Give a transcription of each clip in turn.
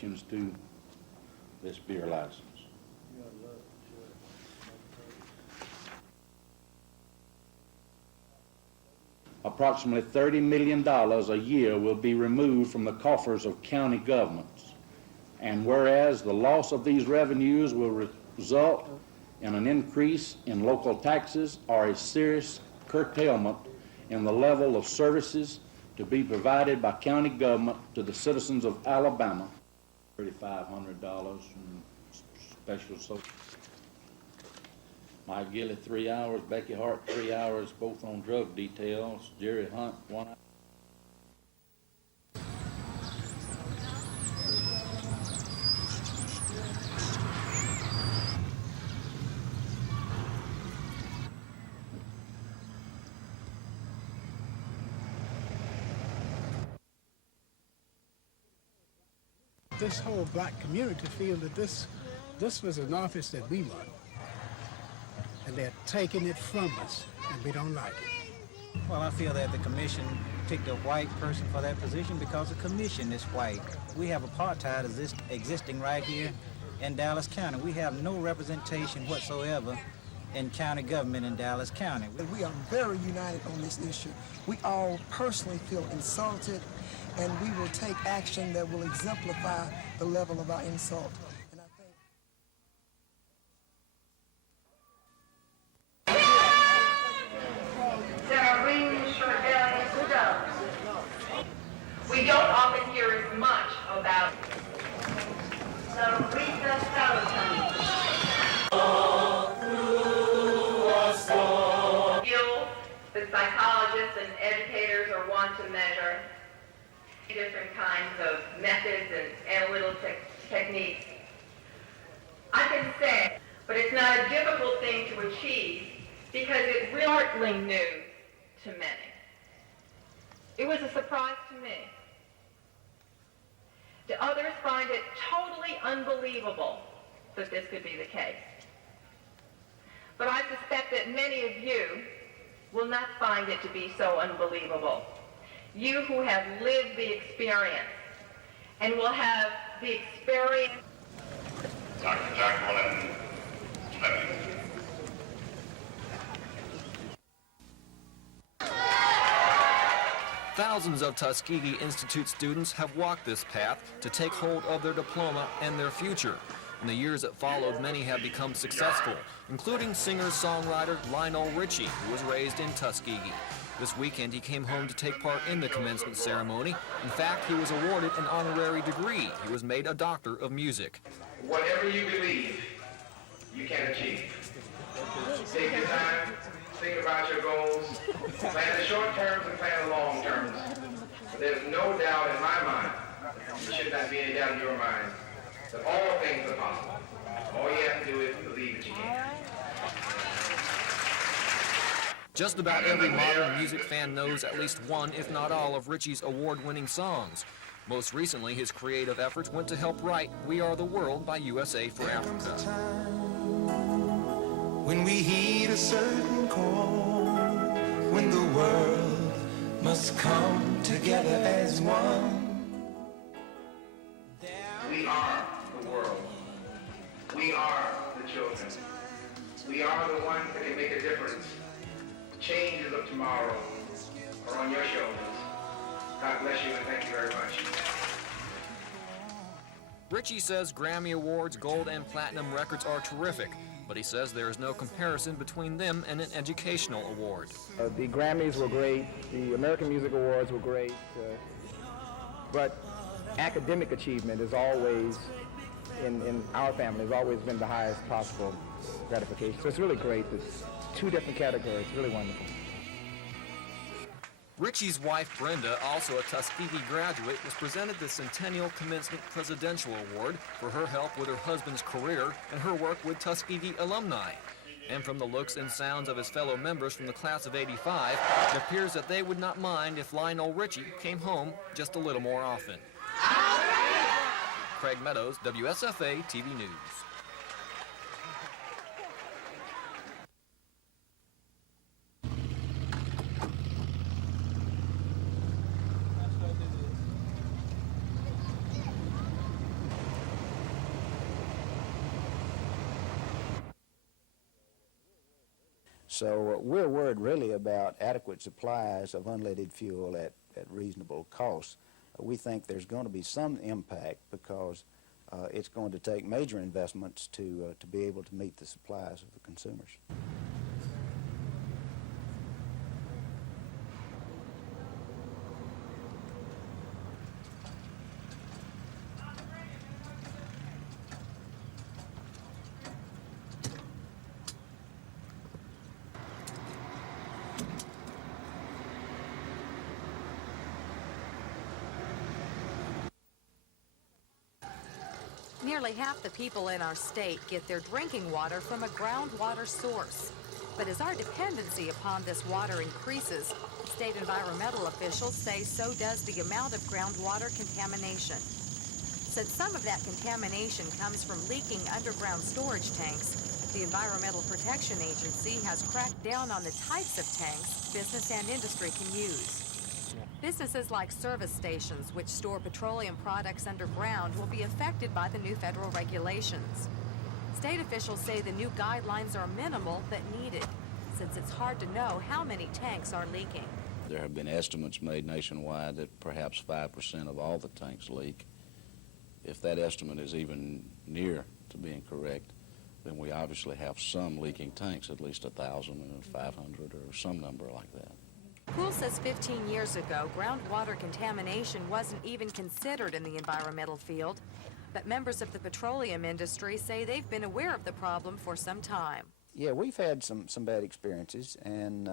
To this beer license. Approximately $30 million a year will be removed from the coffers of county governments. And whereas the loss of these revenues will result in an increase in local taxes or a serious curtailment in the level of services to be provided by county government to the citizens of Alabama, $3,500 from special social. Mike Gilly, 3 hours. Becky Hart, 3 hours, both on drug details. Jerry Hunt, 1 hour. This whole black community feel that this was an office that we won, and they're taking it from us, and we don't like it. Well, I feel that the commission picked a white person for that position because the commission is white. We have apartheid existing right here in Dallas County. We have no representation whatsoever in county government in Dallas County. We are very united on this issue. We all personally feel insulted, and we will take action that will exemplify the level of our insult. And I think we don't often hear as much about skills that psychologists and educators are wont to measure, different kinds of methods and analytical techniques. I can say, but it's not a difficult thing to achieve because it's really new to many. It was a surprise to me. To others find it totally unbelievable that this could be the case. But I suspect that many of you will not find it to be so unbelievable. You who have lived the experience and will have the experience. Dr. Jacqueline Fleming. Thousands of Tuskegee Institute students have walked this path to take hold of their diploma and their future. In the years that followed, many have become successful, including singer-songwriter Lionel Richie, who was raised in Tuskegee. This weekend, he came home to take part in the commencement ceremony. In fact, he was awarded an honorary degree. He was made a doctor of music. Whatever you believe, you can achieve. Take your time, think about your goals, plan the short terms and plan the long terms. But there's no doubt in my mind, there should not be any doubt in your mind, that all things are possible. All you have to do is believe that you can. Just about every modern music fan knows at least one, if not all, of Richie's award-winning songs. Most recently, his creative efforts went to help write We Are the World by USA for Africa. When we heed a certain call, when the world must come together as one. We are the world. We are the children. We are the ones that can make a difference. Changes of tomorrow are on your shoulders. God bless you and thank you very much. Richie says Grammy Awards, gold and platinum records are terrific, but he says there is no comparison between them and an educational award. The Grammys were great, the American Music Awards were great, but academic achievement is always, in our family, has always been the highest possible gratification. So it's really great. It's two different categories, really wonderful. Richie's wife, Brenda, also a Tuskegee graduate, was presented the Centennial Commencement Presidential Award for her help with her husband's career and her work with Tuskegee alumni. And from the looks and sounds of his fellow members from the class of '85, it appears that they would not mind if Lionel Richie came home just a little more often. Craig Meadows, WSFA TV News. So we're worried really about adequate supplies of unleaded fuel at reasonable costs. We think there's going to be some impact because it's going to take major investments to be able to meet the supplies of the consumers. Nearly half the people in our state get their drinking water from a groundwater source. But as our dependency upon this water increases, state environmental officials say so does the amount of groundwater contamination. Since some of that contamination comes from leaking underground storage tanks, the Environmental Protection Agency has cracked down on the types of tanks business and industry can use. Businesses like service stations, which store petroleum products underground, will be affected by the new federal regulations. State officials say the new guidelines are minimal but needed, since it's hard to know how many tanks are leaking. There have been estimates made nationwide that perhaps 5% of all the tanks leak. If that estimate is even near to being correct, then we obviously have some leaking tanks, at least 1,000 or 500 or some number like that. Poole says 15 years ago, groundwater contamination wasn't even considered in the environmental field, but members of the petroleum industry say they've been aware of the problem for some time. Yeah, we've had some bad experiences, and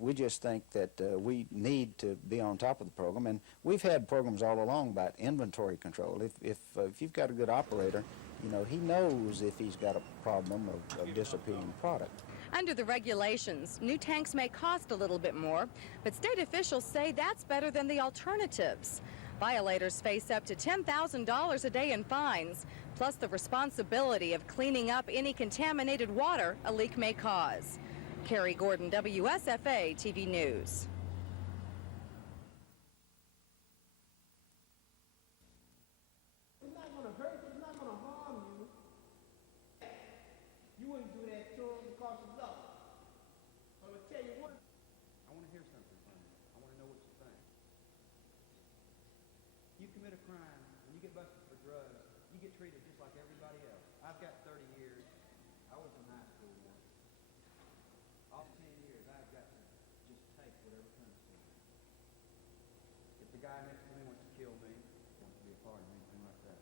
we just think that we need to be on top of the program, and we've had programs all along about inventory control. If you've got a good operator, you know, he knows if he's got a problem of disappearing product. Under the regulations, new tanks may cost a little bit more, but state officials say that's better than the alternatives. Violators face up to $10,000 a day in fines, plus the responsibility of cleaning up any contaminated water a leak may cause. Carrie Gordon, WSFA TV News. It's not going to hurt, it's not going to harm you. You wouldn't do that to them because of love. But I'll tell you what. I want to hear something from you. I want to know what you think. You commit a crime, when you get busted for drugs, you get treated just like everybody else. I've got 30 years. I was in high school once. Off 10 years, I've got to just take whatever comes to me. If the guy next to me wants to kill me, wants to be a part of anything like that.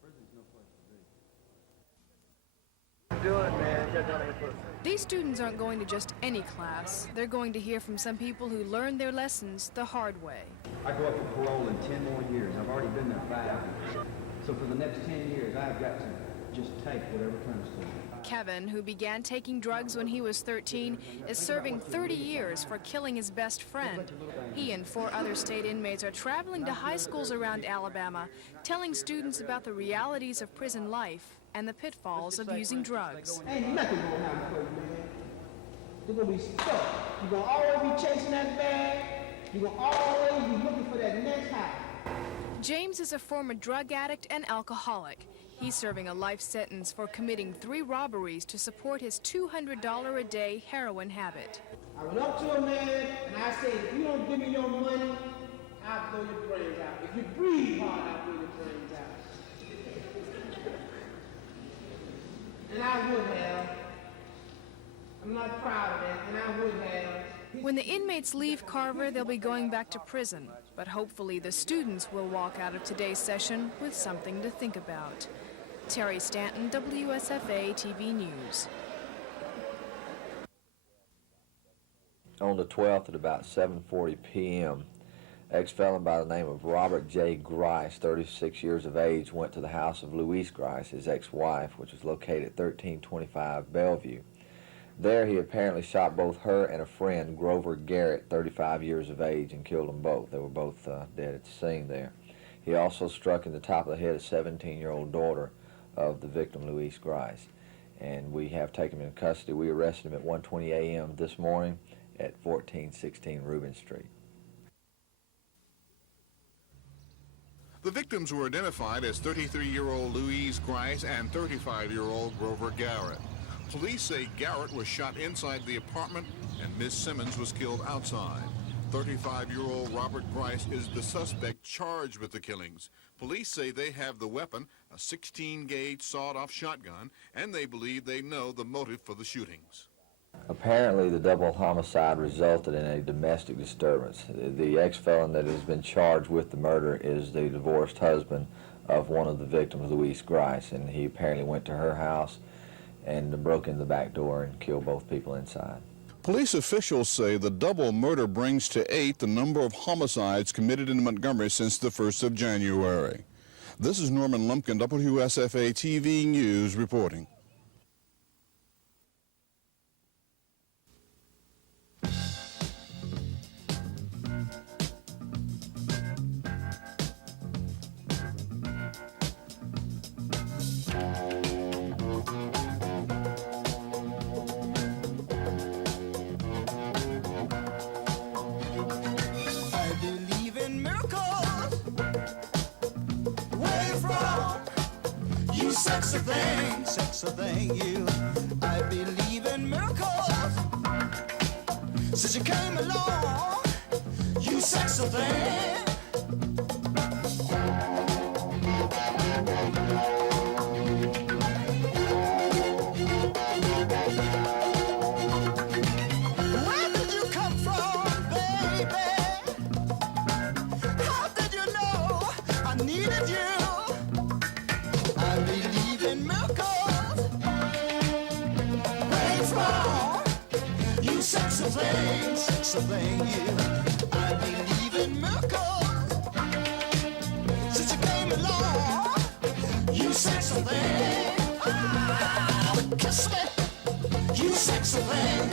Prison's no place to be. Do it, man. These students aren't going to just any class. They're going to hear from some people who learned their lessons the hard way. I go up for parole in 10 more years. I've already been there 5 years. So for the next 10 years, I've got to just take whatever comes to me. Kevin, who began taking drugs when he was 13, is serving 30 years for killing his best friend. He and 4 other state inmates are traveling to high schools around Alabama, telling students about the realities of prison life and the pitfalls of using drugs. Ain't nothing going to happen for you, man. You're going to be stuck. You're going to always be chasing that bag. You're going to always be looking for that next high. James is a former drug addict and alcoholic. He's serving a life sentence for committing 3 robberies to support his $200 a day heroin habit. I went up to a man and I said, if you don't give me your money, I'll blow your brains out. If you breathe hard, I'll blow your brains out. And I would have. I'm not proud of that, and I would have. When the inmates leave Carver, they'll be going back to prison. But hopefully the students will walk out of today's session with something to think about. Terry Stanton, WSFA TV News. On the 12th at about 7:40 p.m., ex-felon by the name of Robert J. Grice, 36 years of age, went to the house of Louise Grice, his ex-wife, which was located at 1325 Bellevue. There he apparently shot both her and a friend, Grover Garrett, 35 years of age, and killed them both. They were both dead at the scene there. He also struck in the top of the head a 17-year-old daughter of the victim, Louise Grice. And we have taken him in custody. We arrested him at 1:20 a.m. this morning at 1416 Rubin Street. The victims were identified as 33-year-old Louise Grice and 35-year-old Grover Garrett. Police say Garrett was shot inside the apartment and Miss Simmons was killed outside. 35-year-old Robert Grice is the suspect charged with the killings. Police say they have the weapon, a 16-gauge sawed-off shotgun, and they believe they know the motive for the shootings. Apparently, the double homicide resulted in a domestic disturbance. The ex-felon that has been charged with the murder is the divorced husband of one of the victims, Louise Grice, and he apparently went to her house and broke in the back door and killed both people inside. Police officials say the double murder brings to 8 the number of homicides committed in Montgomery since the 1st of January. This is Norman Lumpkin, WSFA TV News reporting. Sexy thing, you. I believe in miracles. Since you came along, you sexy thing. Where did you come from, baby? How did you know I needed you? I believe in miracles. You sexy thing, you. I believe in miracles. Since you came along, you sexy thing. Oh, kiss me, you sexy thing.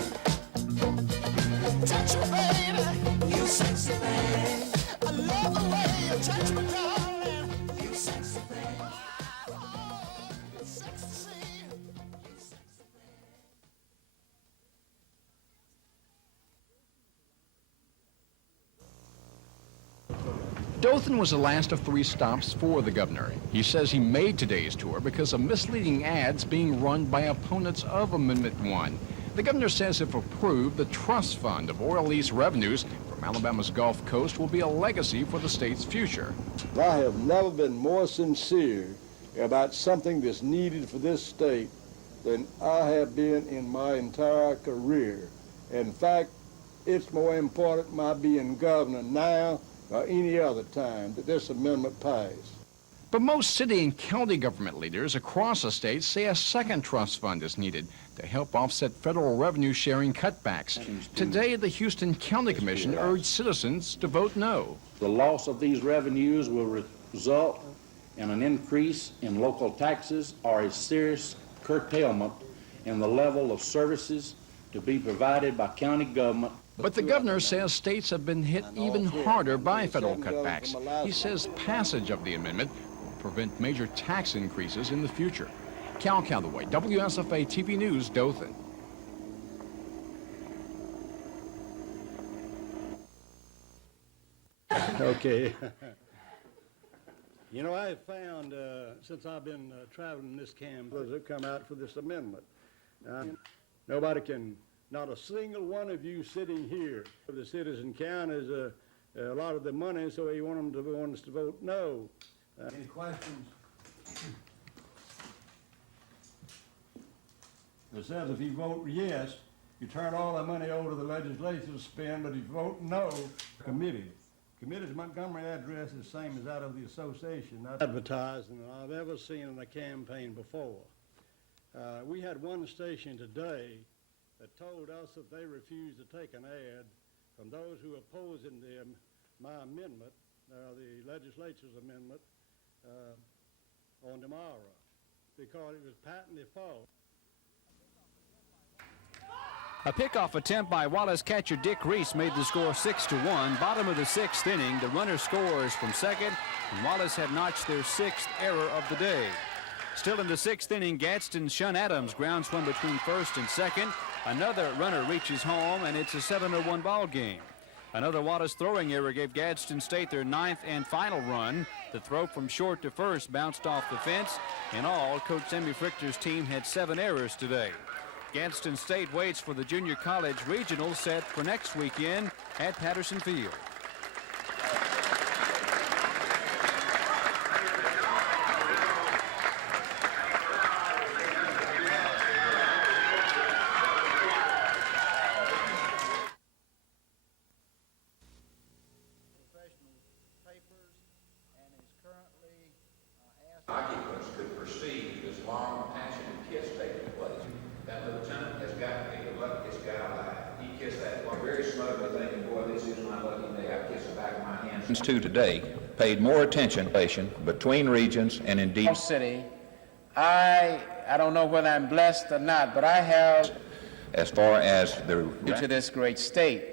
Touch me, baby, you sexy thing. I love the way you touch me, darling. You sexy thing. Oh, sexy. Dothan was the last of 3 stops for the governor. He says he made today's tour because of misleading ads being run by opponents of Amendment 1. The governor says if approved, the trust fund of oil lease revenues from Alabama's Gulf Coast will be a legacy for the state's future. I have never been more sincere about something that's needed for this state than I have been in my entire career. In fact, it's more important my being governor now or any other time that this amendment pass. But most city and county government leaders across the state say a second trust fund is needed to help offset federal revenue sharing cutbacks. Today, the Houston County Commission urged citizens to vote no. The loss of these revenues will result in an increase in local taxes or a serious curtailment in the level of services to be provided by county government. But the governor says states have been hit even harder by federal cutbacks. He says passage of the amendment will prevent major tax increases in the future. Cal Calloway, WSFA TV News, Dothan. Okay. You know, I have found, since I've been traveling this campaign, that come out for this amendment. Nobody can, not a single one of you sitting here, the citizen count is a lot of the money, so you want us to vote no. Any questions? It says if you vote yes, you turn all the money over to the legislature to spend, but if you vote no, committee. Committee's Montgomery address is the same as that of the association. Not advertising than I've ever seen in a campaign before. We had one station today that told us that they refused to take an ad from those who oppose my amendment, the legislature's amendment, on tomorrow, because it was patently false. A pickoff attempt by Wallace catcher Dick Reese made the score 6-1. Bottom of the 6th inning, the runner scores from second, and Wallace had notched their 6th error of the day. Still in the 6th inning, Gadsden's Shun Adams grounds one between first and second. Another runner reaches home, and it's a 7-1 ball game. Another Wallace throwing error gave Gadsden State their 9th and final run. The throw from short to first bounced off the fence. In all, Coach Sammy Frichter's team had 7 errors today. Gadsden State waits for the junior college regional set for next weekend at Patterson Field. Occupants could perceive this long, passionate kiss taking place. That lieutenant has got to be the luckiest guy alive. He kissed that boy very smugly, thinking, boy, this is my lucky day. I kissed the back of my hand. To today paid more attention between regions and indeed city. I don't know whether I'm blessed or not, but I have as far as the to this great state.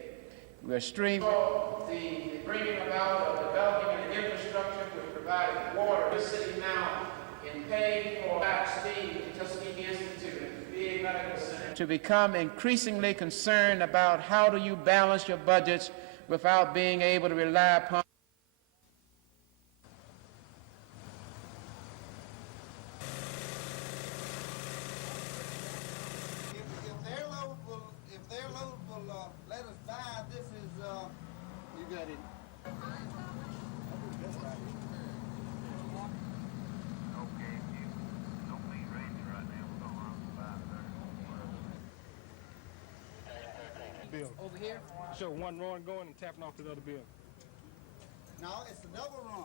We're streaming the bringing about of developing an infrastructure which provides water. This city now in paying for Steve to Tuskegee Institute and the VA Medical Center to become increasingly concerned about how do you balance your budgets without being able to rely upon over here? So one run going and tapping off to the other building. No, it's a double run.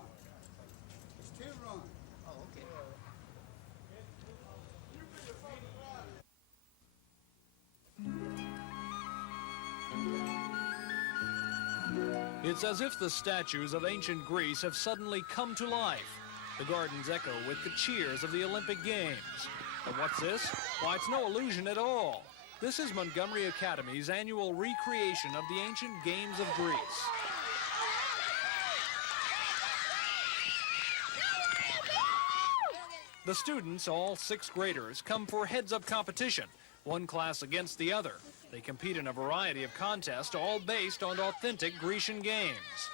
It's 2 runs. Oh, okay. It's as if the statues of ancient Greece have suddenly come to life. The gardens echo with the cheers of the Olympic Games. But what's this? Why, it's no illusion at all. This is Montgomery Academy's annual recreation of the ancient games of Greece. The students, all 6th graders, come for heads-up competition, one class against the other. They compete in a variety of contests, all based on authentic Grecian games.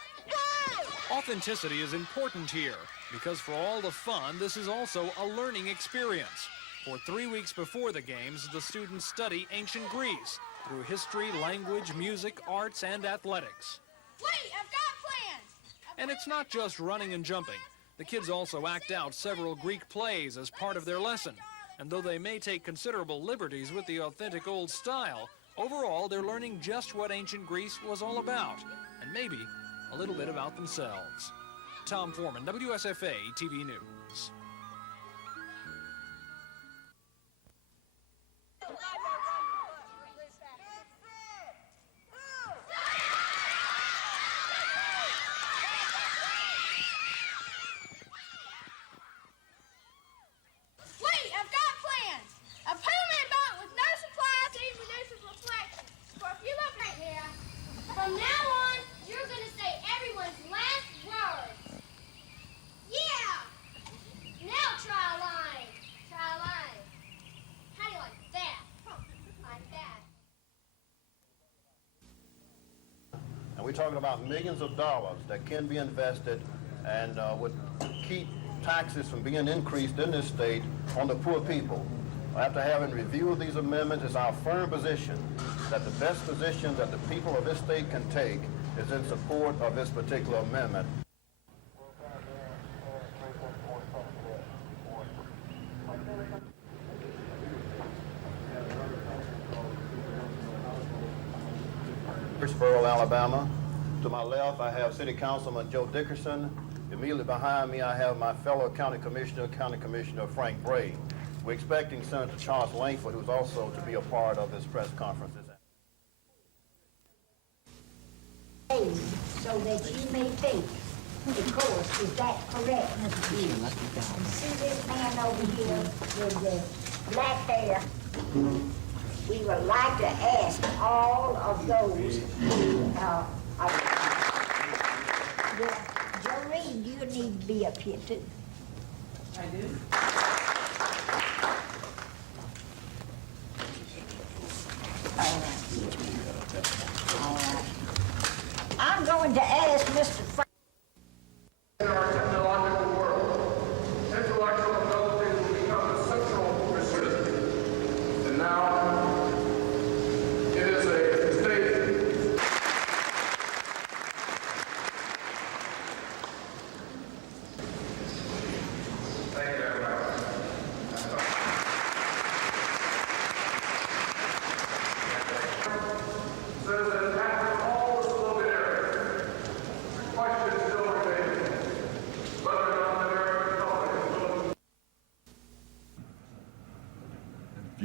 Authenticity is important here, because for all the fun, this is also a learning experience. For 3 weeks before the games, the students study ancient Greece through history, language, music, arts, and athletics. Wait, I've got plans! And it's not just running and jumping. The kids also act out several Greek plays as part of their lesson. And though they may take considerable liberties with the authentic old style, overall they're learning just what ancient Greece was all about, and maybe a little bit about themselves. Tom Foreman, WSFA TV News. From now on, you're going to say everyone's last word. Yeah! Now try a line. Try a line. How do you like that? Like that. And we're talking about millions of dollars that can be invested and would keep taxes from being increased in this state on the poor people. After having reviewed these amendments, it's our firm position that the best position that the people of this state can take is in support of this particular amendment. Birchboro, Alabama. To my left, I have City Councilman Joe Dickerson. Immediately behind me, I have my fellow County Commissioner Frank Bray. We're expecting Senator Charles Langford, who's also to be a part of this press conference. So that you may think, of course, is that correct, Mr. Hughes? See this man over here with the black hair? We would like to ask all of those Joreen, you need to be up here too. I do. All right. I'm going to ask Mr. Frank.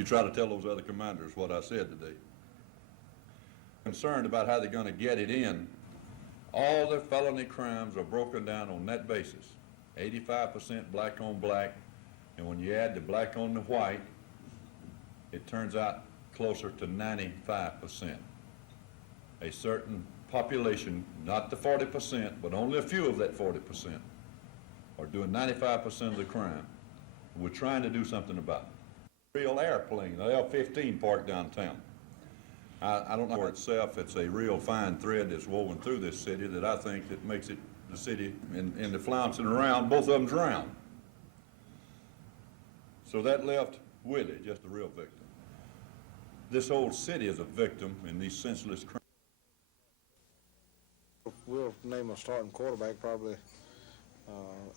you try to tell those other commanders what I said today. Concerned about how they're going to get it in. All the felony crimes are broken down on that basis. 85% black on black, and when you add the black on the white, it turns out closer to 95%. A certain population, not the 40%, but only a few of that 40%, are doing 95% of the crime. We're trying to do something about it. Real airplane, the L-15 parked downtown. I don't know for itself, it's a real fine thread that's woven through this city that I think that makes it the city in the flouncing around, both of them drowned. So that left Willie just a real victim. This whole city is a victim in these senseless crimes. We'll name a starting quarterback probably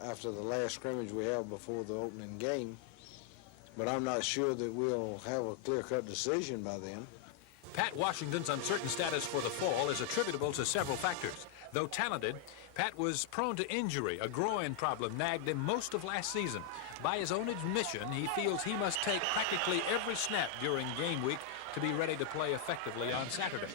after the last scrimmage we have before the opening game, but I'm not sure that we'll have a clear-cut decision by then. Pat Washington's uncertain status for the fall is attributable to several factors. Though talented, Pat was prone to injury. A groin problem nagged him most of last season. By his own admission, he feels he must take practically every snap during game week to be ready to play effectively on Saturday.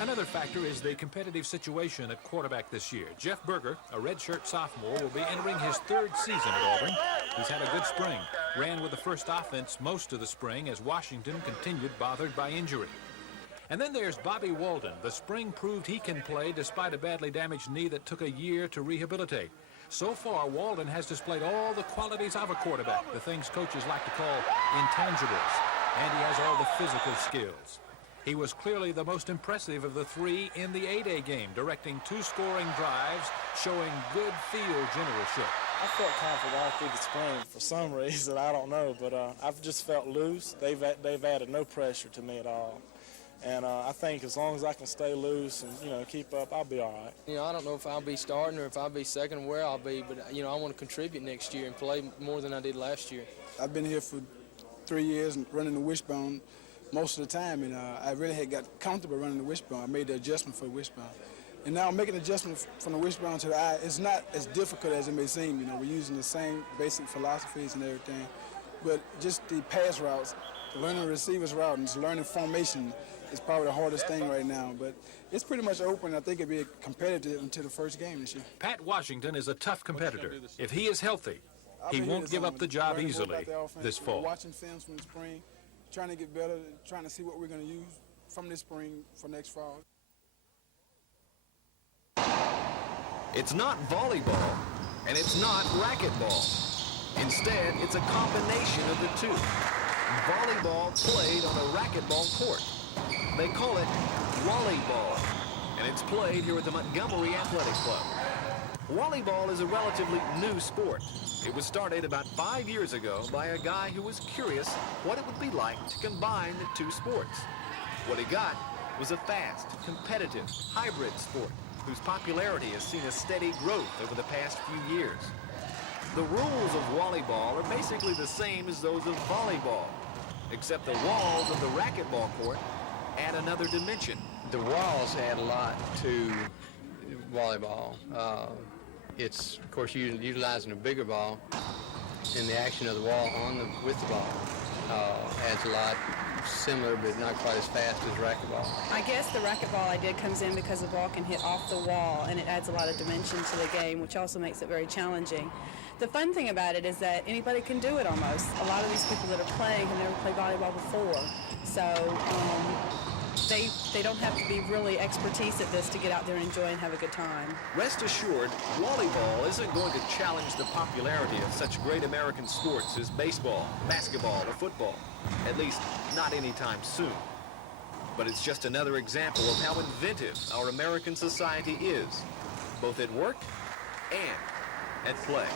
Another factor is the competitive situation at quarterback this year. Jeff Berger, a redshirt sophomore, will be entering his third season at Auburn. He's had a good spring, ran with the first offense most of the spring as Washington continued bothered by injury. And then there's Bobby Walden. The spring proved he can play despite a badly damaged knee that took a year to rehabilitate. So far, Walden has displayed all the qualities of a quarterback, the things coaches like to call intangibles, and he has all the physical skills. He was clearly the most impressive of the three in the A-Day game, directing 2 scoring drives, showing good field generalship. I felt confident all through the spring for some reason, I don't know, but I've just felt loose. They've added no pressure to me at all. And I think as long as I can stay loose and, keep up, I'll be all right. I don't know if I'll be starting or if I'll be second or where I'll be, but, I want to contribute next year and play more than I did last year. I've been here for 3 years and running the wishbone most of the time, and I really had got comfortable running the wishbone. I made the adjustment for the wishbone. And now making the adjustment from the wishbone to the eye, it's not as difficult as it may seem. We're using the same basic philosophies and everything, but just the pass routes, learning the receiver's route and just learning formation is probably the hardest thing right now, but it's pretty much open. I think it'll be competitive until the first game this year. Pat Washington is a tough competitor. If he is healthy, he won't give up the job easily this fall. Watching films from the spring, trying to get better, trying to see what we're going to use from this spring for next fall. It's not volleyball, and it's not racquetball. Instead, it's a combination of the two. Volleyball played on a racquetball court. They call it Wallyball, and it's played here at the Montgomery Athletic Club. Wallyball is a relatively new sport. It was started about 5 years ago by a guy who was curious what it would be like to combine the two sports. What he got was a fast, competitive, hybrid sport whose popularity has seen a steady growth over the past few years. The rules of Wallyball are basically the same as those of volleyball, except the walls of the racquetball court add another dimension. The walls add a lot to volleyball. It's, of course, utilizing a bigger ball, and the action of the wall with the ball adds a lot, similar but not quite as fast as racquetball. I guess the racquetball idea comes in because the ball can hit off the wall, and it adds a lot of dimension to the game, which also makes it very challenging. The fun thing about it is that anybody can do it almost. A lot of these people that are playing have never played volleyball before, so they don't have to be really expertise at this to get out there and enjoy and have a good time. Rest assured, volleyball isn't going to challenge the popularity of such great American sports as baseball, basketball, or football. At least, not anytime soon. But it's just another example of how inventive our American society is, both at work and at play.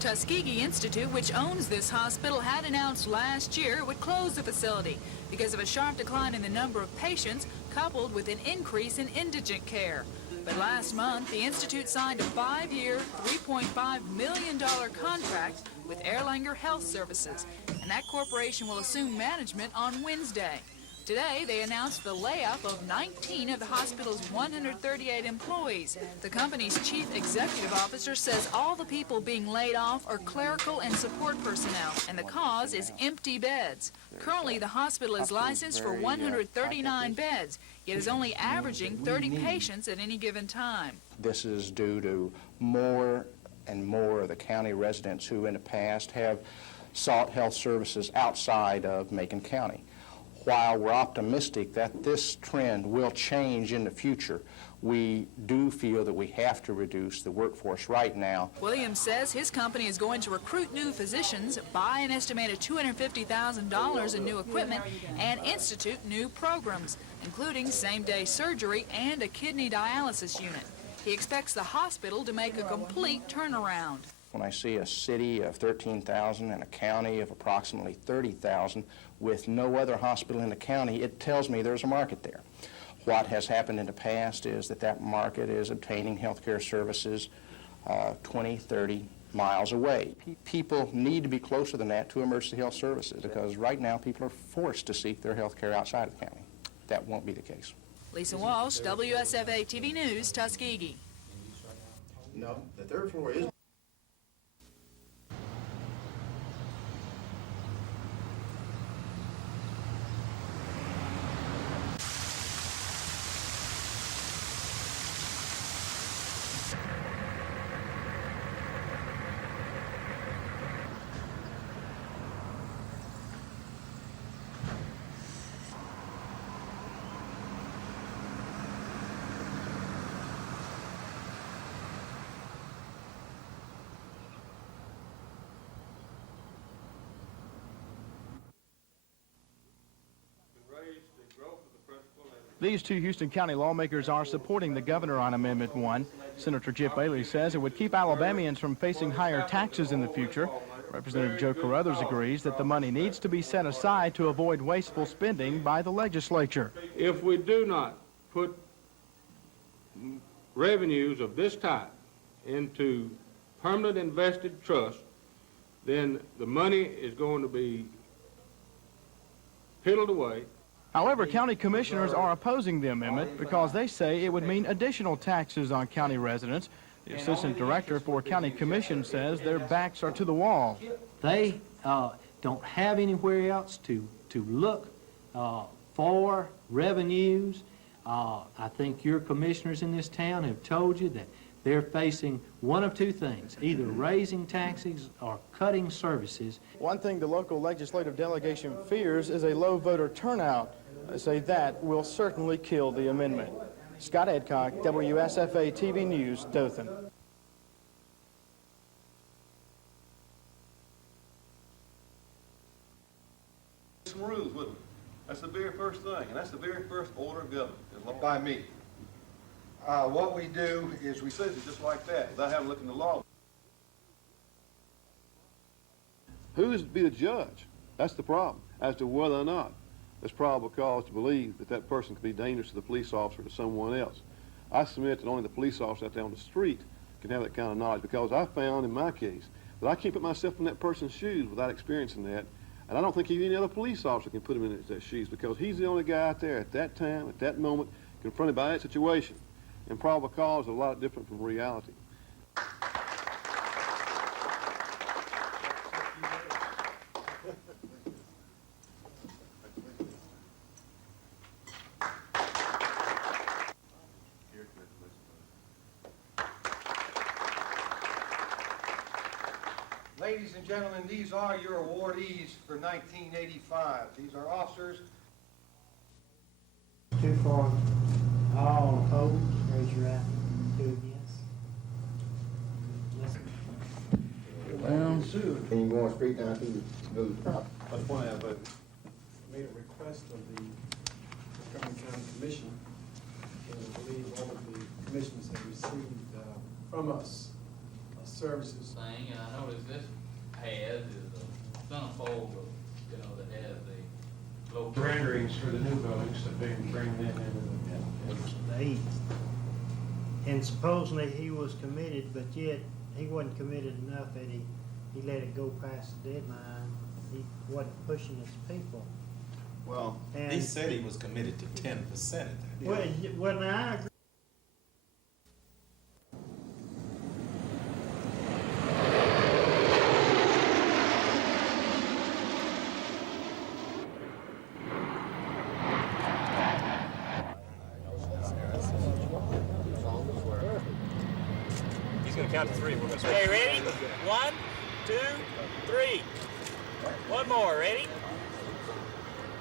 Tuskegee Institute, which owns this hospital, had announced last year it would close the facility because of a sharp decline in the number of patients coupled with an increase in indigent care. But last month, the Institute signed a 5-year, $3.5 million contract with Erlanger Health Services, and that corporation will assume management on Wednesday. Today, they announced the layoff of 19 of the hospital's 138 employees. The company's chief executive officer says all the people being laid off are clerical and support personnel, and the cause is empty beds. Currently, the hospital is licensed for 139 beds, yet is only averaging 30 patients at any given time. This is due to more and more of the county residents who in the past have sought health services outside of Macon County. While we're optimistic that this trend will change in the future, we do feel that we have to reduce the workforce right now. Williams says his company is going to recruit new physicians, buy an estimated $250,000 in new equipment, and institute new programs, including same-day surgery and a kidney dialysis unit. He expects the hospital to make a complete turnaround. When I see a city of 13,000 and a county of approximately 30,000 with no other hospital in the county, it tells me there's a market there. What has happened in the past is that market is obtaining health care services 20, 30 miles away. People need to be closer than that to emergency health services because right now people are forced to seek their health care outside of the county. That won't be the case. Lisa Walsh, WSFA TV News, Tuskegee. No, the third floor is... These two Houston County lawmakers are supporting the governor on Amendment 1. Senator Chip Bailey says it would keep Alabamians from facing higher taxes in the future. Representative Joe Carruthers agrees that the money needs to be set aside to avoid wasteful spending by the legislature. If we do not put revenues of this type into permanent invested trust, then the money is going to be piddled away. However, county commissioners are opposing the amendment because they say it would mean additional taxes on county residents. The assistant director for county commission says their backs are to the wall. They don't have anywhere else to look for revenues. I think your commissioners in this town have told you that they're facing one of two things, either raising taxes or cutting services. One thing the local legislative delegation fears is a low voter turnout. They say that will certainly kill the amendment. Scott Adcock, WSFA TV News, Dothan. Some rules with them. That's the very first thing, and that's the very first order of government by me. What we do is we say it just like that, without having to look in the law. Who is to be the judge? That's the problem, as to whether or not there's probable cause to believe that that person could be dangerous to the police officer or to someone else. I submit that only the police officer out there on the street can have that kind of knowledge, because I found in my case that I can't put myself in that person's shoes without experiencing that, and I don't think any other police officer can put him in their shoes, because he's the only guy out there at that time, at that moment, confronted by that situation. And probable cause is a lot different from reality. Ladies and gentlemen, these are your awardees for 1985. These are officers. Two for all opposed, raise your hand. Two against. Well, and you're going straight down to the top. That's one I voted. Made a request of the Montgomery County Commission, and I believe all of the commissioners have received from us services. Thing, and I noticed this has is a centerfold, that has the local Renderings for the new buildings that they bring that into the. And supposedly he was committed, but yet he wasn't committed enough that he let it go past the deadline. He wasn't pushing his people. Well, And he said he was committed to 10% of that. Well, now I agree. He's going to count to three. We're going to Okay, ready? 1, 2, 3. One more, ready?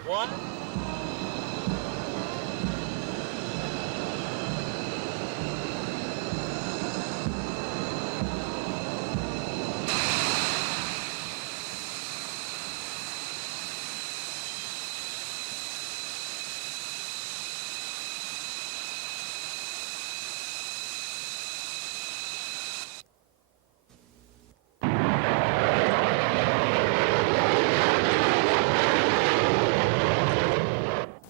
1.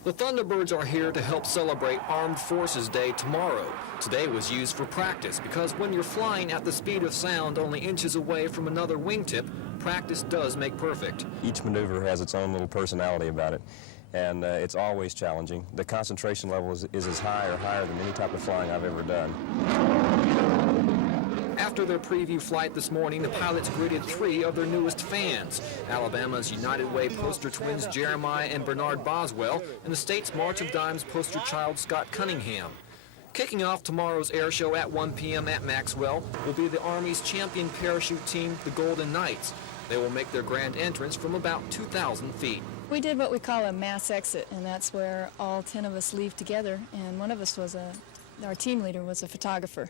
The Thunderbirds are here to help celebrate Armed Forces Day tomorrow. Today was used for practice because when you're flying at the speed of sound only inches away from another wingtip, practice does make perfect. Each maneuver has its own little personality about it, and it's always challenging. The concentration level is as high or higher than any type of flying I've ever done. After their preview flight this morning, the pilots greeted 3 of their newest fans, Alabama's United Way poster twins Jeremiah and Bernard Boswell, and the state's March of Dimes poster child Scott Cunningham. Kicking off tomorrow's air show at 1 p.m. at Maxwell will be the Army's champion parachute team, the Golden Knights. They will make their grand entrance from about 2,000 feet. We did what we call a mass exit, and that's where all 10 of us leave together, and one of us was our team leader was a photographer.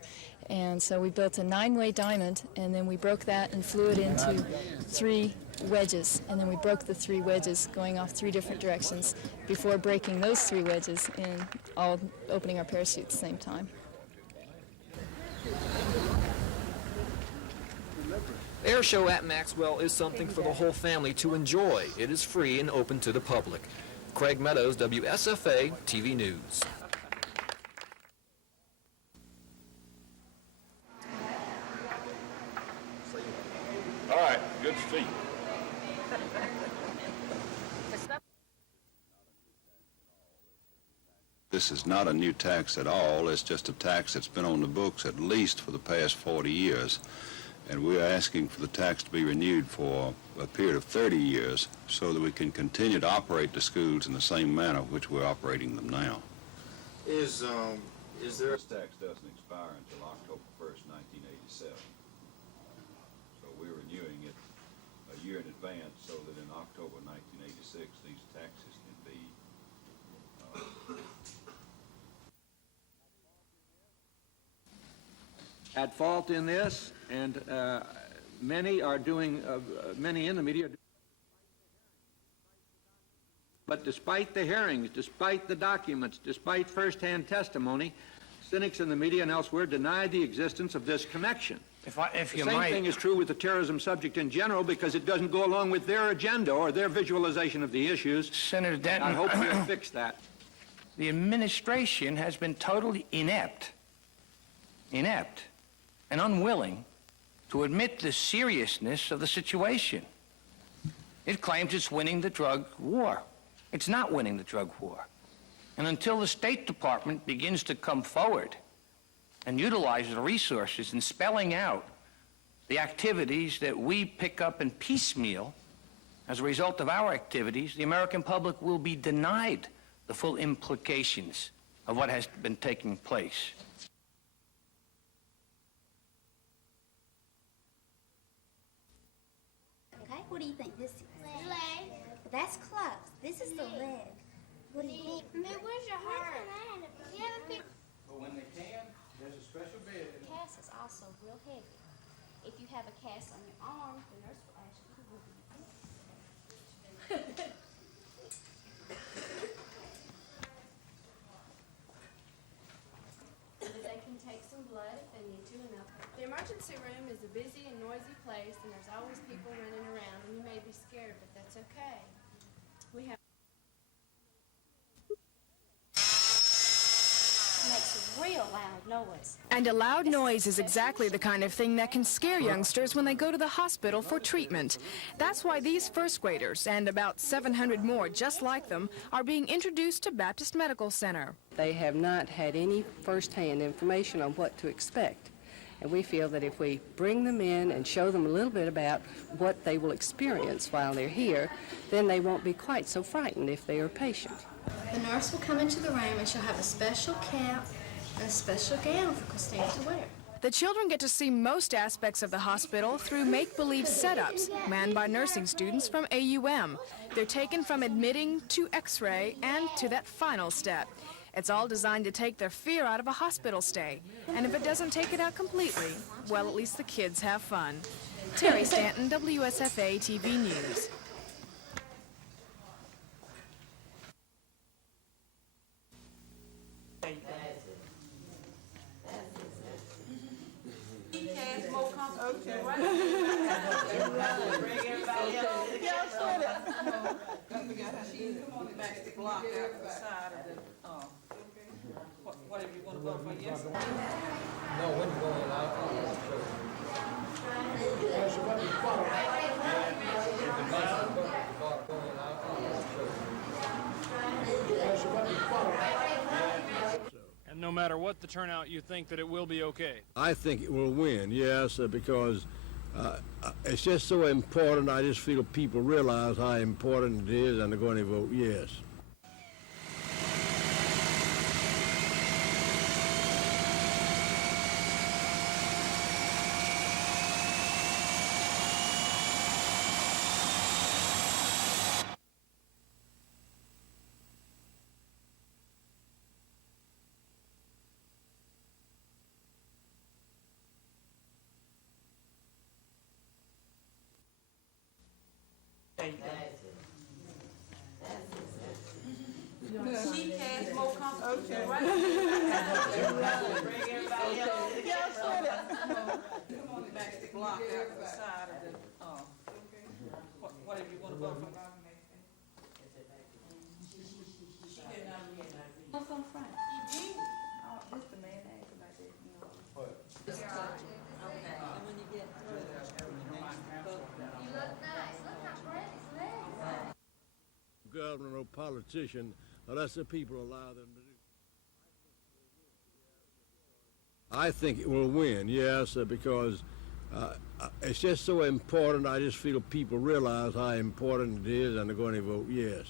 And so we built a 9-way diamond, and then we broke that and flew it into 3 wedges. And then we broke the 3 wedges going off 3 different directions before breaking those 3 wedges and all opening our parachute at the same time. Air show at Maxwell is something for the whole family to enjoy. It is free and open to the public. Craig Meadows, WSFA TV News. All right, good to see you. This is not a new tax at all. It's just a tax that's been on the books at least for the past 40 years. And we're asking for the tax to be renewed for a period of 30 years so that we can continue to operate the schools in the same manner which we're operating them now. Is there... This tax doesn't expire until October 1st, 1987. So we're renewing it a year in advance so that in October 1986 these taxes can be at fault in this, and many are doing, many in the media. But despite the hearings, despite the documents, despite first-hand testimony, cynics in the media and elsewhere deny the existence of this connection. The same thing is true with the terrorism subject in general because it doesn't go along with their agenda or their visualization of the issues. Senator Denton, I hope you'll fix that. The administration has been totally inept and unwilling to admit the seriousness of the situation. It claims it's winning the drug war. It's not winning the drug war. And until the State Department begins to come forward and utilize the resources in spelling out the activities that we pick up in piecemeal as a result of our activities, the American public will be denied the full implications of what has been taking place. Okay, what do you think this is? Leg. That's close. This is the leg. What do you think? Where's your heart? You have a pic. But when they can, there's a special bed. The cast is also real heavy. If you have a cast on your arm, the nurse will ask you what do you think? They can take some blood if they need to, and the emergency room is a busy and noisy place, and there's always people running around, and you may be scared, but that's okay. We have makes a real loud noise. And a loud noise is exactly the kind of thing that can scare youngsters when they go to the hospital for treatment. That's why these first graders, and about 700 more just like them, are being introduced to Baptist Medical Center. They have not had any first-hand information on what to expect. And we feel that if we bring them in and show them a little bit about what they will experience while they're here, then they won't be quite so frightened if they are patient. The nurse will come into the room and she'll have a special cap and a special gown for Christine to wear. The children get to see most aspects of the hospital through make-believe setups manned by nursing students from AUM. They're taken from admitting to X-ray and to that final step. It's all designed to take their fear out of a hospital stay. And if it doesn't take it out completely, well, at least the kids have fun. Terry Stanton, WSFA TV News. Whatever you want to vote for, yes? No, when you go in, I'll And no matter what the turnout, you think that it will be okay? I think it will win, yes, because it's just so important. I just feel people realize how important it is, and they're going to vote yes. She has more competition, right? Bring everybody else. Come on, back the block out to the side of the, whatever you want to vote for. What's on front? He did. Oh, this the man acting like that, you know. What? Okay, and when you get through, You look nice. Look how bright his legs are. Governor or politician, unless the people allow them to do. I think it will win, yes, because it's just so important. I just feel people realize how important it is, and they're going to vote yes.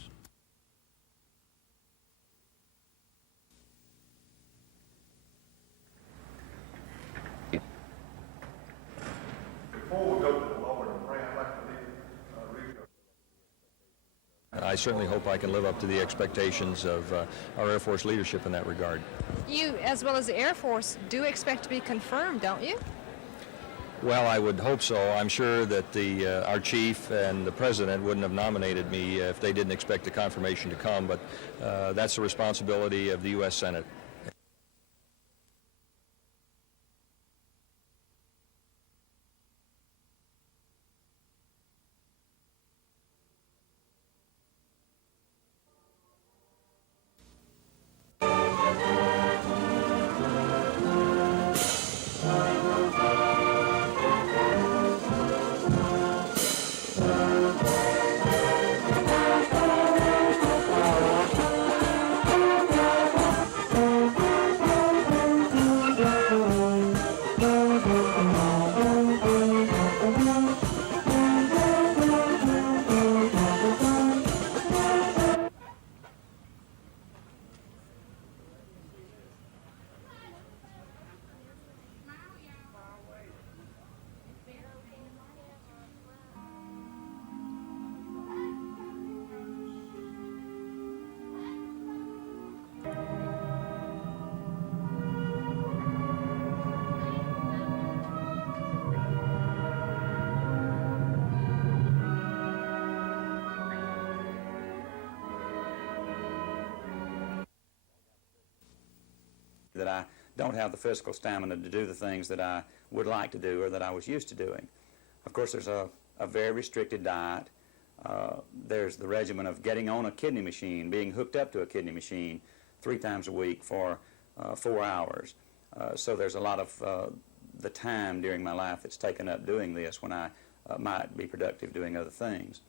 Before we go to the Lord and pray, I'd like to read I certainly hope I can live up to the expectations of our Air Force leadership in that regard. You, as well as the Air Force, do expect to be confirmed, don't you? Well, I would hope so. I'm sure that our chief and the president wouldn't have nominated me if they didn't expect the confirmation to come, but that's the responsibility of the U.S. Senate. That I don't have the physical stamina to do the things that I would like to do or that I was used to doing. Of course, there's a very restricted diet. There's the regimen of getting on a kidney machine, being hooked up to a kidney machine 3 times a week for 4 hours. So there's a lot of the time during my life that's taken up doing this when I might be productive doing other things.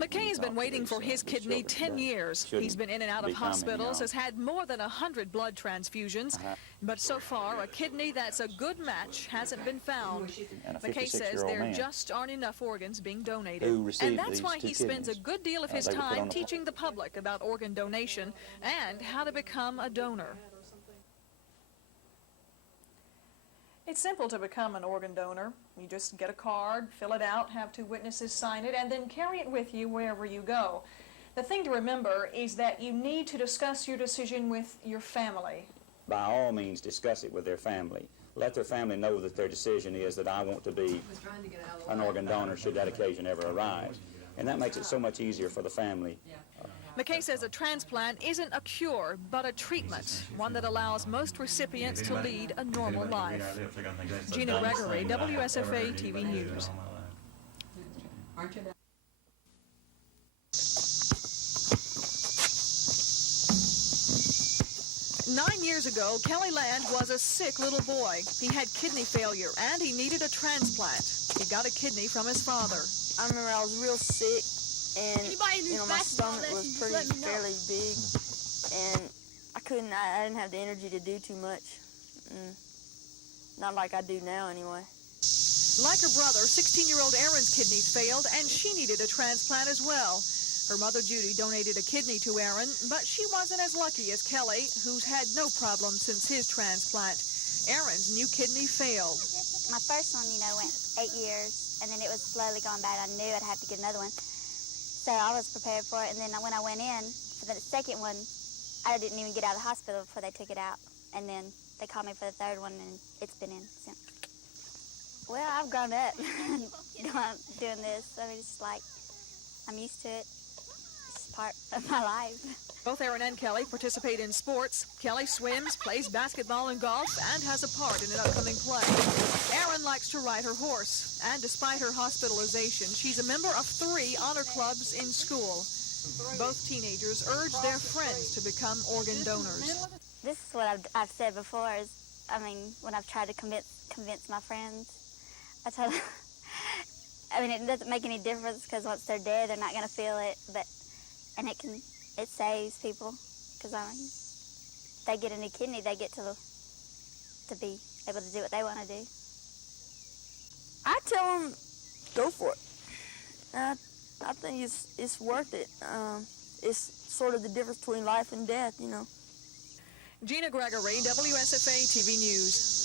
McKay's been waiting for his kidney 10 years. He's been in and out of hospitals, has had more than 100 blood transfusions, but so far a kidney that's a good match hasn't been found. McKay says there just aren't enough organs being donated, and that's why he spends a good deal of his time teaching the public about organ donation and how to become a donor. It's simple to become an organ donor. You just get a card, fill it out, have 2 witnesses sign it, and then carry it with you wherever you go. The thing to remember is that you need to discuss your decision with your family. By all means, discuss it with their family. Let their family know that their decision is that I want to be an organ donor should that occasion ever arise. And that makes it so much easier for the family. McKay says a transplant isn't a cure, but a treatment, one that allows most recipients to lead a normal life. Gina Gregory, WSFA TV News. 9 years ago, Kelly Land was a sick little boy. He had kidney failure, and he needed a transplant. He got a kidney from his father. I remember I was real sick, and my stomach was fairly big, and I didn't have the energy to do too much. Not like I do now, anyway. Like her brother, 16-year-old Erin's kidneys failed, and she needed a transplant as well. Her mother, Judy, donated a kidney to Erin, but she wasn't as lucky as Kelly, who's had no problem since his transplant. Erin's new kidney failed. My first one, went 8 years, and then it was slowly going bad. I knew I'd have to get another one. So I was prepared for it, and then when I went in for the second one, I didn't even get out of the hospital before they took it out. And then they called me for the third one, and it's been in since. Well, I've grown up doing this. I mean, it's like I'm used to it. It's part of my life. Both Erin and Kelly participate in sports. Kelly swims, plays basketball and golf, and has a part in an upcoming play. Erin likes to ride her horse, and despite her hospitalization, she's a member of 3 honor clubs in school. Both teenagers urge their friends to become organ donors. This is what I've said before is, when I've tried to convince my friends, I tell them, it doesn't make any difference because once they're dead, they're not going to feel it, and it saves people because they get a new kidney, they get to be able to do what they want to do. I tell them, go for it. I think it's worth it. It's sort of the difference between life and death, Gina Gregory, WSFA TV News.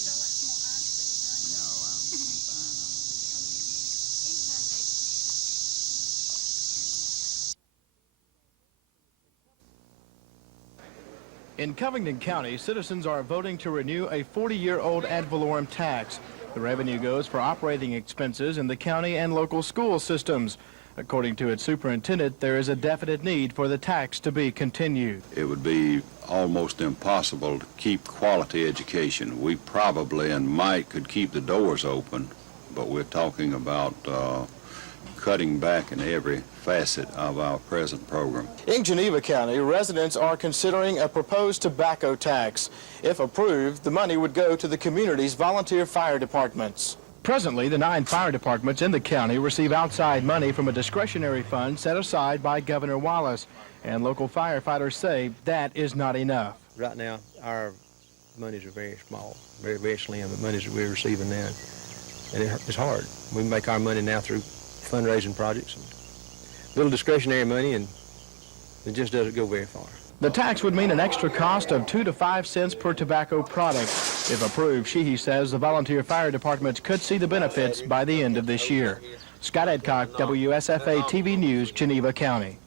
In Covington County, citizens are voting to renew a 40-year-old ad valorem tax. The revenue goes for operating expenses in the county and local school systems. According to its superintendent, there is a definite need for the tax to be continued. It would be almost impossible to keep quality education. We probably and might could keep the doors open, but we're talking about cutting back in every facet of our present program. In Geneva County, residents are considering a proposed tobacco tax. If approved, the money would go to the community's volunteer fire departments. Presently, the 9 fire departments in the county receive outside money from a discretionary fund set aside by Governor Wallace, and local firefighters say that is not enough. Right now, our monies are very small, very, very slim, the monies that we're receiving now, and it's hard. We make our money now through fundraising projects, and little discretionary money, and it just doesn't go very far. The tax would mean an extra cost of 2 to 5 cents per tobacco product. If approved, Sheehy says the volunteer fire departments could see the benefits by the end of this year. Scott Edcock, WSFA TV News, Geneva County.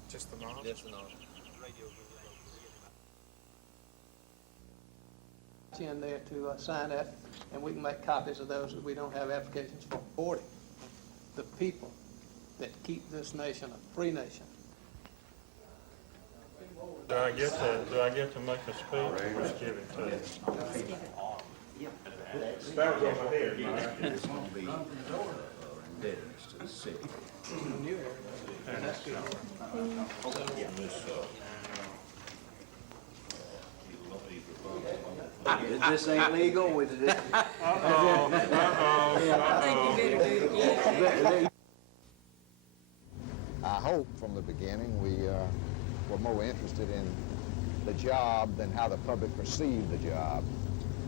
In there to sign that, and we can make copies of those if we don't have applications for 40. The people that keep this nation a free nation. Do I get to make a speech? Just give it to you. Start over here. It's going to be indebtedness to the city. And that's good. This ain't legal with it. I hope from the beginning we were more interested in the job than how the public perceived the job.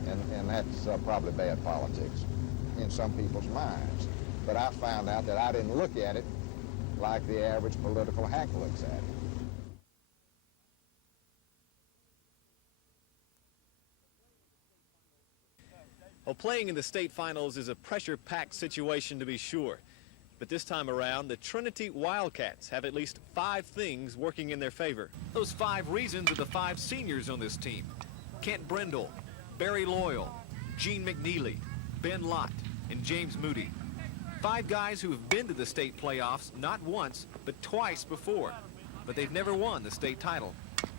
And that's probably bad politics in some people's minds. But I found out that I didn't look at it like the average political hack looks at it. Well, playing in the state finals is a pressure-packed situation to be sure. But this time around, the Trinity Wildcats have at least 5 things working in their favor. Those 5 reasons are the 5 seniors on this team: Kent Brindle, Barry Loyal, Gene McNeely, Ben Lott, and James Moody. 5 guys who have been to the state playoffs not once, but twice before. But they've never won the state title.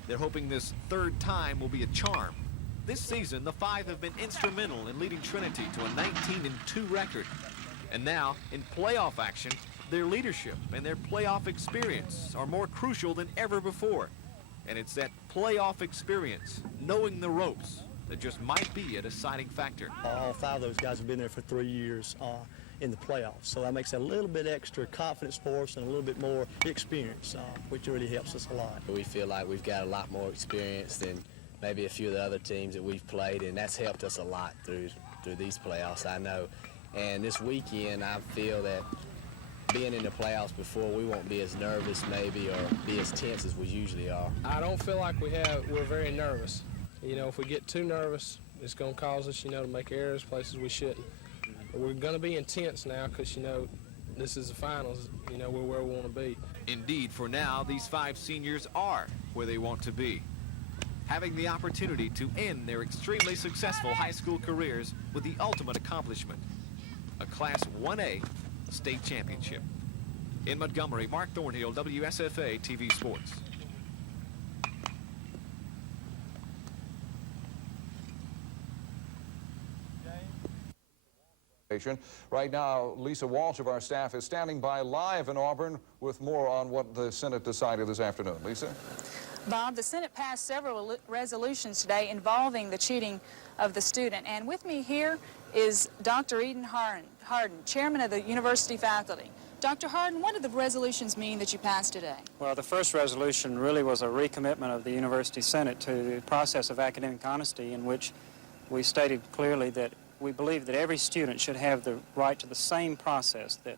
They're hoping this 3rd time will be a charm. This season, the 5 have been instrumental in leading Trinity to a 19-2 record. And now, in playoff action, their leadership and their playoff experience are more crucial than ever before. And it's that playoff experience, knowing the ropes, that just might be a deciding factor. All 5 of those guys have been there for 3 years in the playoffs, so that makes a little bit extra confidence for us and a little bit more experience, which really helps us a lot. We feel like we've got a lot more experience than maybe a few of the other teams that we've played, and that's helped us a lot through these playoffs, I know. And this weekend, I feel that being in the playoffs before, we won't be as nervous maybe or be as tense as we usually are. I don't feel like we're very nervous. You know, if we get too nervous, it's going to cause us, to make errors places we shouldn't. But we're going to be intense now because, this is the finals. We're where we want to be. Indeed, for now, these 5 seniors are where they want to be, having the opportunity to end their extremely successful high school careers with the ultimate accomplishment, a Class 1A state championship. In Montgomery, Mark Thornhill, WSFA TV Sports. Right now, Lisa Walsh of our staff is standing by live in Auburn with more on what the Senate decided this afternoon. Lisa? Bob, the Senate passed several resolutions today involving the cheating of the student. And with me here is Dr. Eden Harden, chairman of the university faculty. Dr. Harden, what did the resolutions mean that you passed today? Well, the first resolution really was a recommitment of the University Senate to the process of academic honesty, in which we stated clearly that we believe that every student should have the right to the same process, that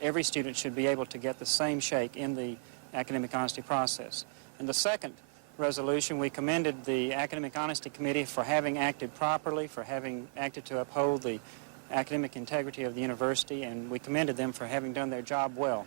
every student should be able to get the same shake in the academic honesty process. In the second resolution, we commended the Academic Honesty Committee for having acted properly, for having acted to uphold the academic integrity of the university, and we commended them for having done their job well.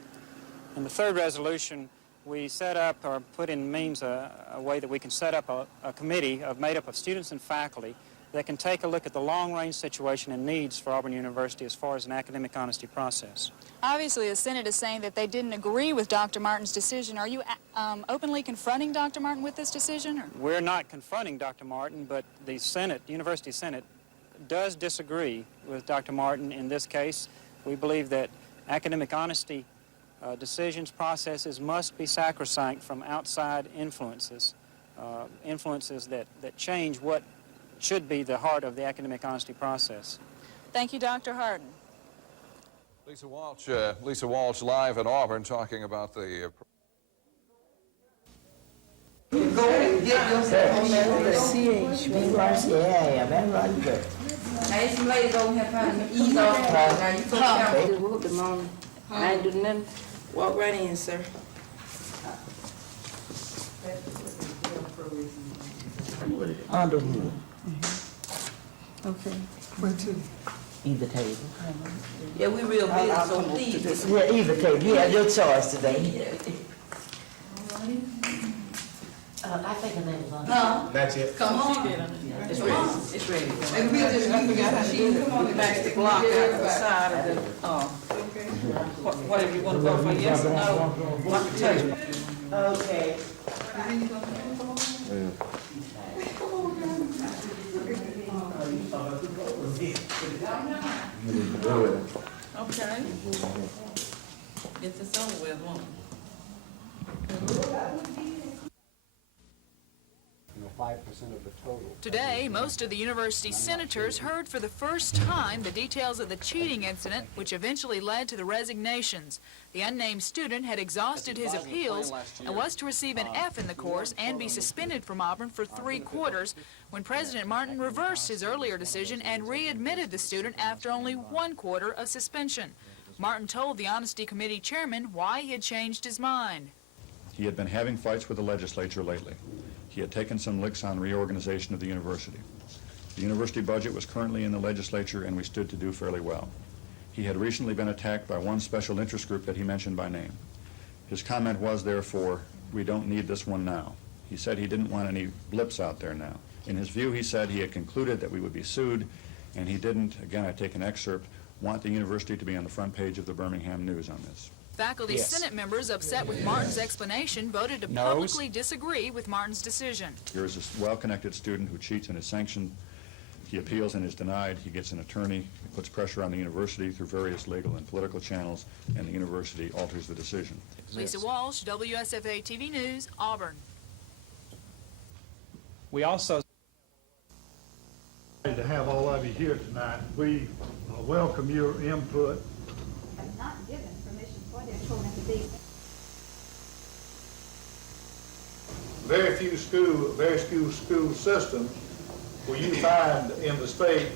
In the third resolution, we set up, or put in means a way that we can set up a committee made up of students and faculty that can take a look at the long-range situation and needs for Auburn University as far as an academic honesty process. Obviously, the Senate is saying that they didn't agree with Dr. Martin's decision. Are you openly confronting Dr. Martin with this decision? Or? We're not confronting Dr. Martin, but the Senate, University Senate, does disagree with Dr. Martin in this case. We believe that academic honesty decisions, processes must be sacrosanct from outside influences, influences that change what should be the heart of the academic honesty process. Thank you, Dr. Harden. Lisa Walsh live in Auburn talking about the... Go ahead and get yourself on that CH. Yeah, that's right there. Now, some ladies over here trying to ease off. Now, you so careful. Just woke them on. I ain't do nothing. Walk right in, sir. Under here. Okay. Where to? Either table. Yeah, we real busy, so please. Yeah, either table. You have your choice today. I think her name is on. Huh? That's it. Come on. It's ready. It's ready. And we'll just, I forgot how she is. Come on, back to the block out the side of the, whatever you want to go for, yes or no? What to tell you? Okay. Okay. Get this over with, won't it? 5% of the total. Today, most of the university senators heard for the first time the details of the cheating incident, which eventually led to the resignations. The unnamed student had exhausted his appeals and was to receive an F in the course and be suspended from Auburn for 3 quarters when President Martin reversed his earlier decision and readmitted the student after only 1 quarter of suspension. Martin told the Honesty Committee chairman why he had changed his mind. He had been having fights with the legislature lately. He had taken some licks on reorganization of the university. The university budget was currently in the legislature and we stood to do fairly well. He had recently been attacked by one special interest group that he mentioned by name. His comment was, therefore, we don't need this one now. He said he didn't want any blips out there now. In his view, he said he had concluded that we would be sued, and he didn't, again I take an excerpt, want the university to be on the front page of the Birmingham News on this. Faculty Senate members upset with Martin's explanation voted to publicly disagree with Martin's decision. Here's a well-connected student who cheats and is sanctioned. He appeals and is denied. He gets an attorney. He puts pressure on the university through various legal and political channels, and the university alters the decision. Lisa Walsh, WSFA TV News, Auburn. We also to have all of you here tonight. We welcome your input. Have not given permission for their children to be. Very few school systems will you find in the state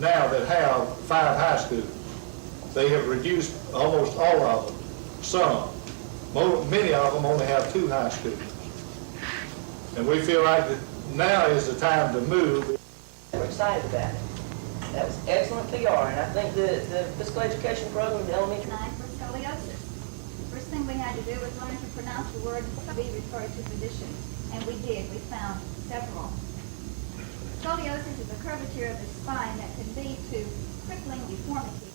now that have 5 high schools. They have reduced almost all of them. Some. Many of them only have 2 high schools. And we feel like that now is the time to move. We're excited about it. That was excellent PR, and I think the physical education program, the elementary. For scoliosis. First thing we had to do was learn to pronounce the word be referred to physicians, and we did. We found several. Scoliosis is a curvature of the spine that can lead to crippling deformity.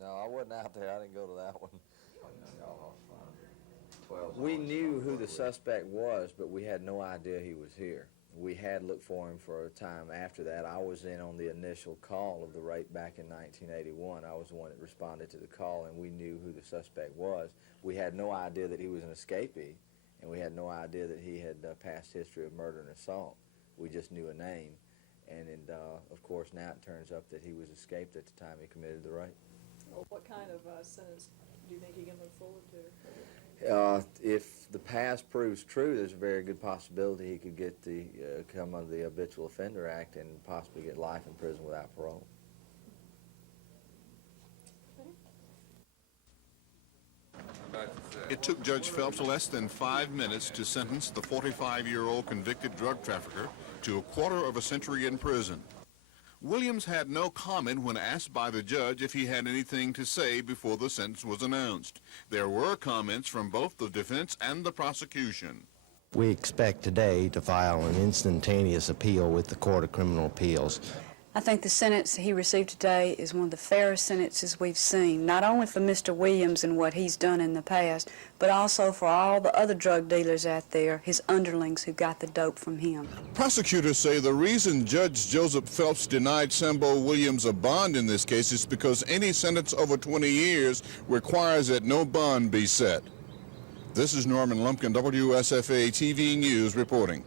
No, I wasn't out there. I didn't go to that one. We knew who the suspect was, but we had no idea he was here. We had looked for him for a time after that. I was in on the initial call of the rape back in 1981. I was the one that responded to the call, and we knew who the suspect was. We had no idea that he was an escapee, and we had no idea that he had a past history of murder and assault. We just knew a name, and of course now it turns up that he was escaped at the time he committed the rape. Well, what kind of sentence do you think he can move forward to? If the past proves true, there's a very good possibility he could get the come under the Habitual Offender Act and possibly get life in prison without parole. I'd like to say It took Judge Phelps less than 5 minutes to sentence the 45-year-old convicted drug trafficker to a quarter of a century in prison. Williams had no comment when asked by the judge if he had anything to say before the sentence was announced. There were comments from both the defense and the prosecution. We expect today to file an instantaneous appeal with the Court of Criminal Appeals. I think the sentence he received today is one of the fairest sentences we've seen, not only for Mr. Williams and what he's done in the past, but also for all the other drug dealers out there, his underlings who got the dope from him. Prosecutors say the reason Judge Joseph Phelps denied Sambo Williams a bond in this case is because any sentence over 20 years requires that no bond be set. This is Norman Lumpkin, WSFA TV News reporting.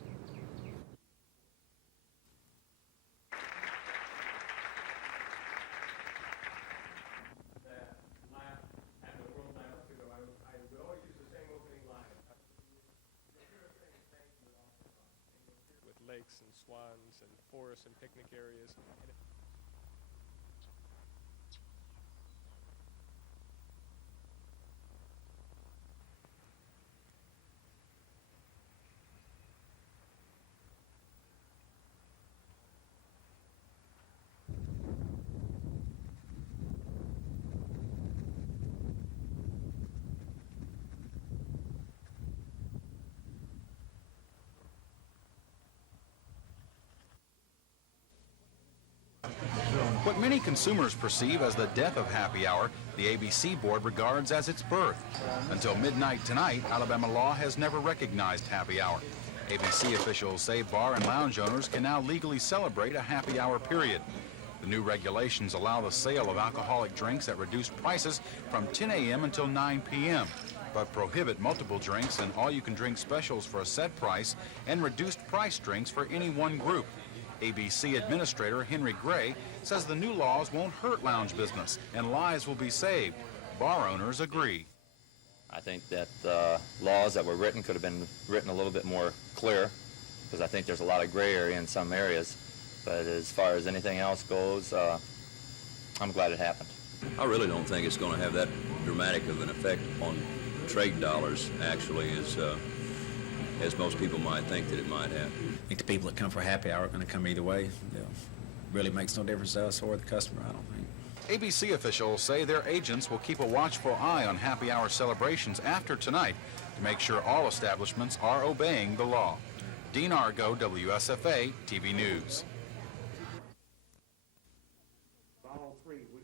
Lakes and swans and forests and picnic areas. What many consumers perceive as the death of happy hour, the ABC board regards as its birth. Until midnight tonight, Alabama law has never recognized happy hour. ABC officials say bar and lounge owners can now legally celebrate a happy hour period. The new regulations allow the sale of alcoholic drinks at reduced prices from 10 a.m. until 9 p.m., but prohibit multiple drinks and all-you-can-drink specials for a set price and reduced price drinks for any one group. ABC Administrator Henry Gray says the new laws won't hurt lounge business and lives will be saved. Bar owners agree. I think that laws that were written could have been written a little bit more clear, because I think there's a lot of gray area in some areas. But as far as anything else goes, I'm glad it happened. I really don't think it's going to have that dramatic of an effect on trade dollars, actually, as most people might think that it might have. I think the people that come for happy hour are going to come either way. It really makes no difference to us or the customer, I don't think. ABC officials say their agents will keep a watchful eye on happy hour celebrations after tonight to make sure all establishments are obeying the law. Dean Argo, WSFA TV News.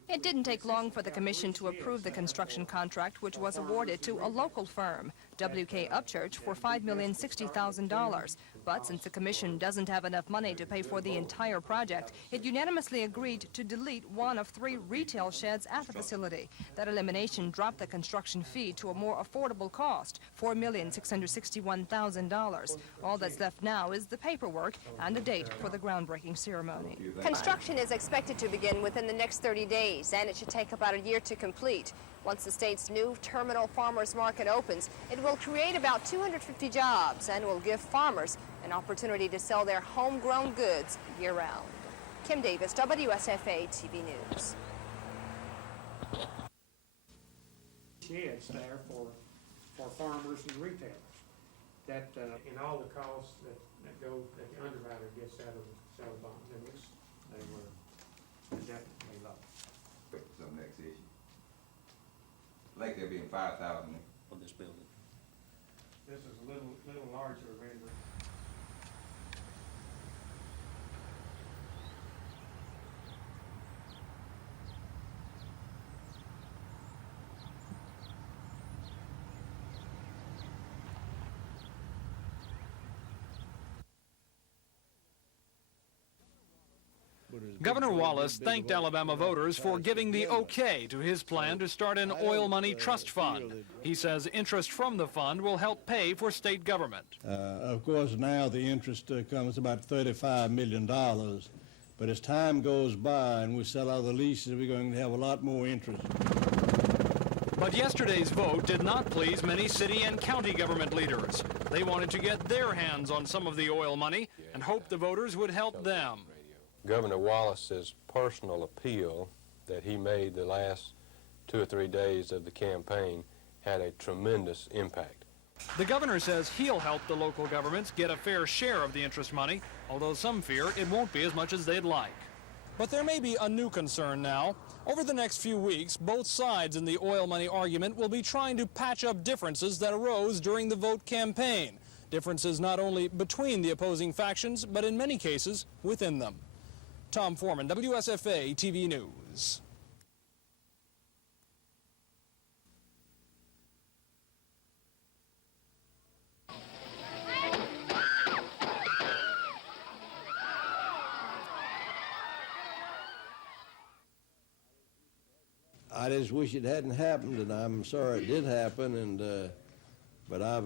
It didn't take long for the commission to approve the construction contract, which was awarded to a local firm, WK Upchurch, for $5,060,000. But since the commission doesn't have enough money to pay for the entire project, it unanimously agreed to delete one of 3 retail sheds at the facility. That elimination dropped the construction fee to a more affordable cost, $4,661,000. All that's left now is the paperwork and a date for the groundbreaking ceremony. Construction is expected to begin within the next 30 days, and it should take about a year to complete. Once the state's new terminal farmers market opens, it will create about 250 jobs and will give farmers an opportunity to sell their homegrown goods year-round. Kim Davis, WSFA TV News. Sheds there for farmers and retailers. That in all the costs that go that the underwriter gets out of the sale bonds, and they were definitely low. Some next issue. Like there being 5,000 for this building. This is a little larger rendering. Governor Wallace thanked Alabama voters for giving the okay to his plan to start an oil money trust fund. He says interest from the fund will help pay for state government. Of course, now the interest comes about $35 million. But as time goes by and we sell out the leases, we're going to have a lot more interest. But yesterday's vote did not please many city and county government leaders. They wanted to get their hands on some of the oil money and hoped the voters would help them. Governor Wallace's personal appeal that he made the last 2 or 3 days of the campaign had a tremendous impact. The governor says he'll help the local governments get a fair share of the interest money, although some fear it won't be as much as they'd like. But there may be a new concern now. Over the next few weeks, both sides in the oil money argument will be trying to patch up differences that arose during the vote campaign. Differences not only between the opposing factions, but in many cases within them. Tom Foreman, WSFA TV News. I just wish it hadn't happened, and I'm sorry it did happen. But I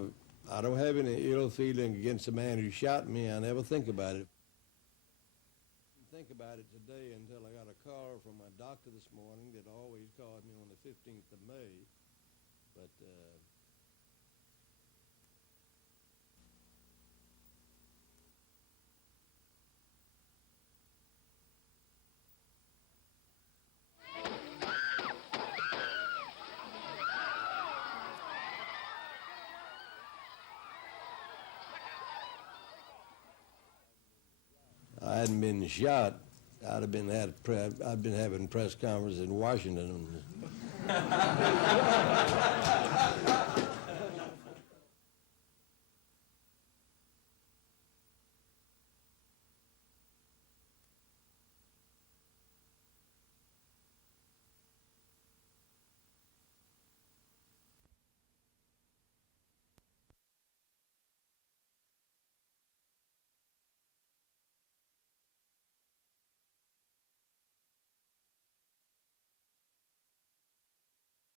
don't have any ill feeling against the man who shot me. I never think about it. I didn't think about it today until I got a call from my doctor this morning that always called me on the 15th of May. But I hadn't been shot, I'd been having press conferences in Washington.